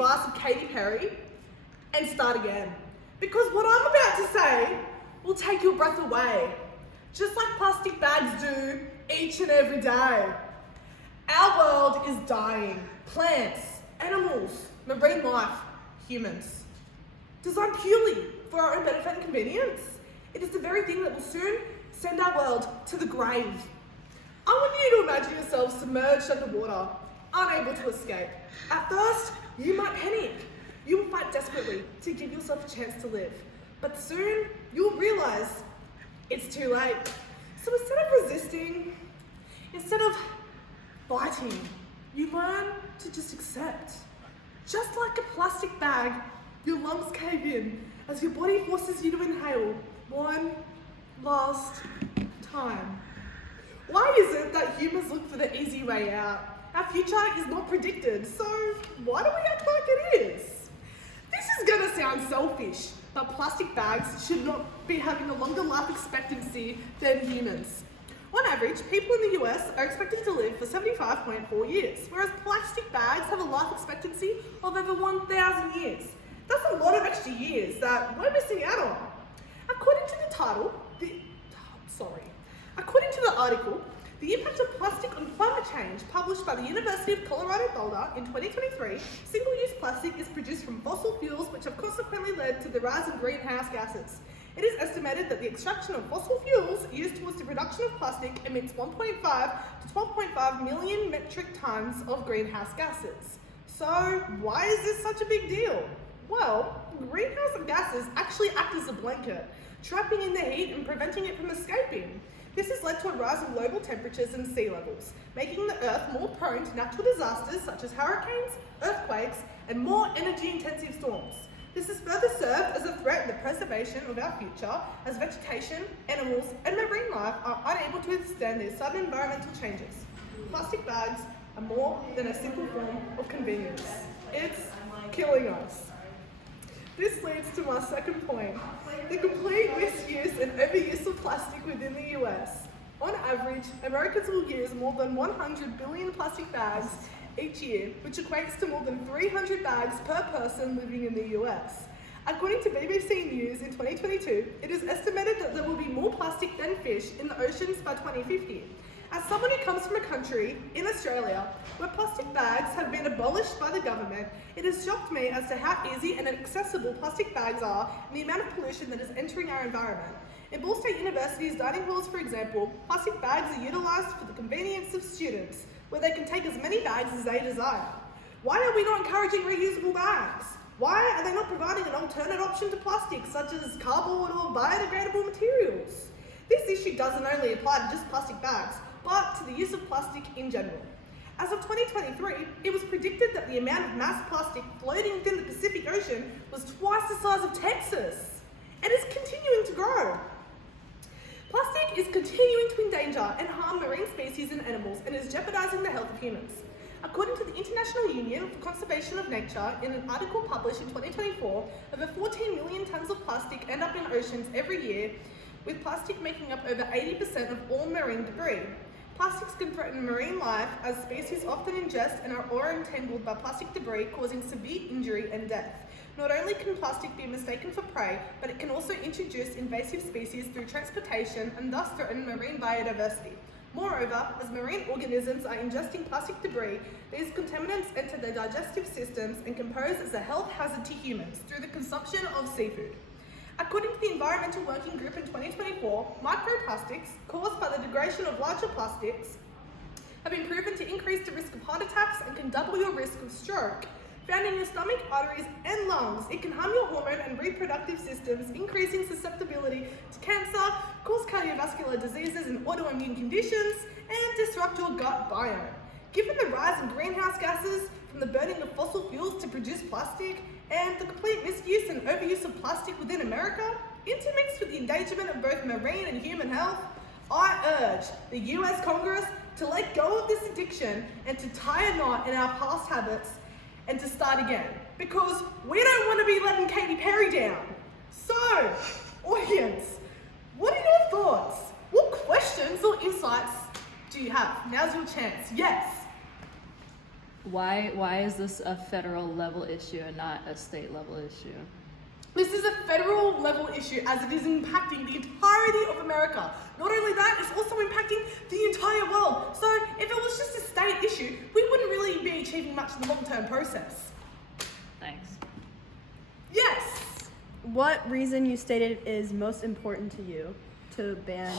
advice of Katy Perry and start again. Because what I'm about to say will take your breath away, just like plastic bags do each and every day. Our world is dying. Plants, animals, marine life, humans. Designed purely for our own benefit and convenience, it is the very thing that will soon send our world to the grave. I want you to imagine yourself submerged underwater, unable to escape. At first, you might panic. You will fight desperately to give yourself a chance to live. But soon, you'll realize it's too late. So instead of resisting, instead of fighting, you learn to just accept. Just like a plastic bag, your lungs cave in as your body forces you to inhale one last time. Why is it that humans look for the easy way out? Our future is not predicted, so why do we act like it is? This is gonna sound selfish, but plastic bags should not be having a longer life expectancy than humans. On average, people in the US are expected to live for 75.4 years, whereas plastic bags have a life expectancy of over 1,000 years. That's a lot of extra years that we're missing out on. According to the article, the impact of plastic on climate change, published by the University of Colorado Boulder in 2023, single-use plastic is produced from fossil fuels, which have consequently led to the rise in greenhouse gases. It is estimated that the extraction of fossil fuels used towards the production of plastic emits 1.5 to 12.5 million metric tons of greenhouse gases. So why is this such a big deal? Well, greenhouse gases actually act as a blanket, trapping in the heat and preventing it from escaping. This has led to a rise in global temperatures and sea levels, making the Earth more prone to natural disasters such as hurricanes, earthquakes, and more energy-intensive storms. This has further served as a threat in the preservation of our future, as vegetation, animals, and marine life are unable to withstand these sudden environmental changes. Plastic bags are more than a simple form of convenience. It's killing us. This leads to my second point, the complete misuse and overuse of plastic within the US. On average, Americans will use more than 100 billion plastic bags each year, which equates to more than 300 bags per person living in the US. According to BBC News in 2022, it is estimated that there will be more plastic than fish in the oceans by 2050. As someone who comes from a country, in Australia, where plastic bags have been abolished by the government, it has shocked me as to how easy and accessible plastic bags are and the amount of pollution that is entering our environment. In Ball State University's dining halls, for example, plastic bags are utilised for the convenience of students, where they can take as many bags as they desire. Why are we not encouraging reusable bags? Why are they not providing an alternate option to plastic, such as cardboard or biodegradable materials? This issue doesn't only apply to just plastic bags, but to the use of plastic in general. As of 2023, it was predicted that the amount of mass plastic floating within the Pacific Ocean was twice the size of Texas, and is continuing to grow. Plastic is continuing to endanger and harm marine species and animals and is jeopardizing the health of humans. According to the International Union for Conservation of Nature, in an article published in 2024, over 14 million tons of plastic end up in oceans every year, with plastic making up over 80% of all marine debris. Plastics can threaten marine life as species often ingest and are entangled by plastic debris, causing severe injury and death. Not only can plastic be mistaken for prey, but it can also introduce invasive species through transportation and thus threaten marine biodiversity. Moreover, as marine organisms are ingesting plastic debris, these contaminants enter their digestive systems and can pose as a health hazard to humans through the consumption of seafood. According to the Environmental Working Group in 2024, microplastics, caused by the degradation of larger plastics, have been proven to increase the risk of heart attacks and can double your risk of stroke. Found in your stomach, arteries, and lungs, it can harm your hormone and reproductive systems, increasing susceptibility to cancer, cause cardiovascular diseases and autoimmune conditions, and disrupt your gut biome. Given the rise in greenhouse gases from the burning of fossil fuels to produce plastic, and the complete misuse and overuse of plastic within America, intermixed with the endangerment of both marine and human health, I urge the US Congress to let go of this addiction and to tie a knot in our past habits and to start again, because we don't want to be letting Katy Perry down. So, audience, what are your thoughts? What questions or insights do you have? Now's your chance. Yes. Why is this a federal level issue and not a state level issue? This is a federal level issue as it is impacting the entirety of America. Not only that, it's also impacting the entire world. So if it was just a state issue, we wouldn't really be achieving much in the long-term process. Thanks. Yes. What reason you stated is most important to you to ban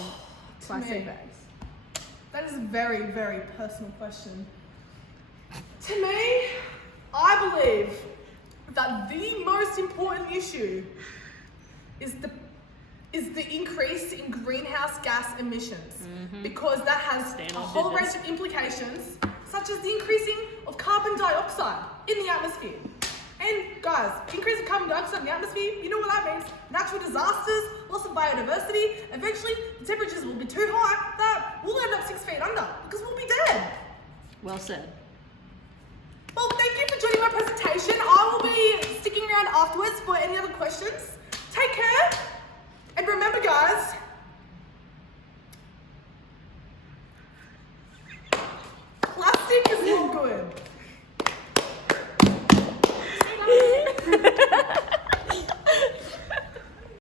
To plastic me. bags? That is a very, very personal question. To me, I believe that the most important issue is the increase in greenhouse gas emissions, because that has a whole range of implications, such as the increasing of carbon dioxide in the atmosphere. And guys, increase of carbon dioxide in the atmosphere, you know what that means? Natural disasters, loss of biodiversity. Eventually, the temperatures will be too high that we'll end up 6 feet under because we'll be dead. Well said. Well, thank you for joining my presentation. I will be sticking around afterwards for any other questions. Take care. And remember, guys, plastic is not good.